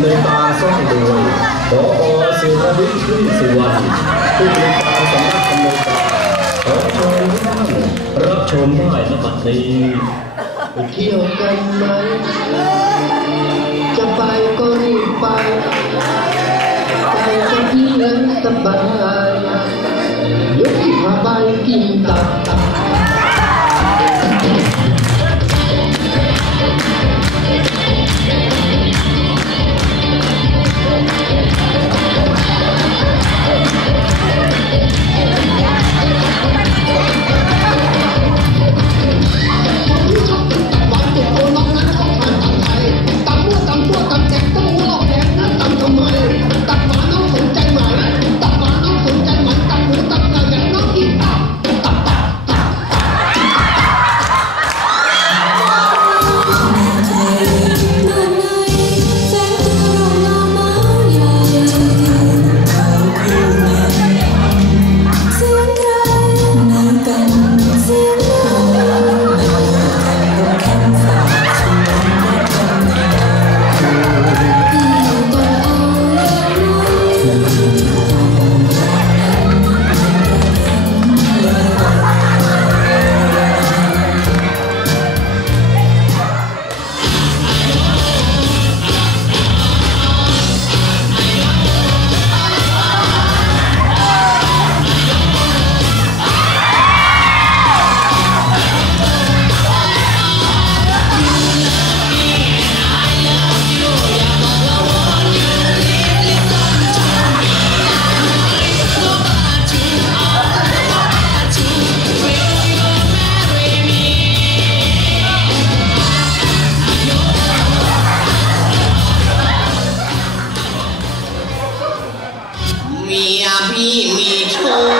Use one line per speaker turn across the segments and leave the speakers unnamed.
ำเนินการสร้างโดยขอสุรวิทย์ขึ้นสุวรรณผู้บริการสำนักอำนวยการขอเชิญท่านรับชมได้ณบัดนี้
ไปเที่ยวกันไหมจะไปก็รีบไปไปกันที่นั้นสบาย
米呀米米粗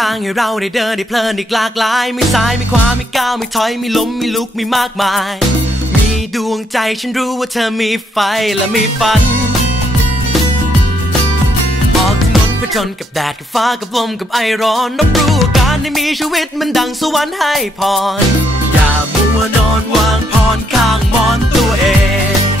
ทางให้เราได้เดินได้เพลินอีกหลากหลายมีซ้ายมีขวามีก้าวมีถอยมีล้มมีลุกมีมากมาย มีดวงใจฉันรู้ว่าเธอมีไฟและมีฝันออกถนนผจญกับแดดกับฟ้ากับลมกับไอร้อนรับรู้ว่าการได้มีชีวิตมันดังสวรรค์ให้พรอย่ามัวนอนวางพรข้างมอนตัวเอง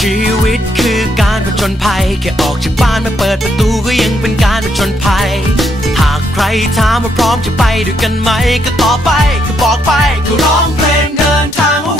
ชีวิตคือการผจญภัย แค่ออกจากบ้านมาเปิดประตูก็ยังเป็นการผจญภัย หากใครถามว่าพร้อมจะไปด้วยกันไหม ก็ตอบไป ก็บอกไป ก็ร้องเพลงเดินทางว่า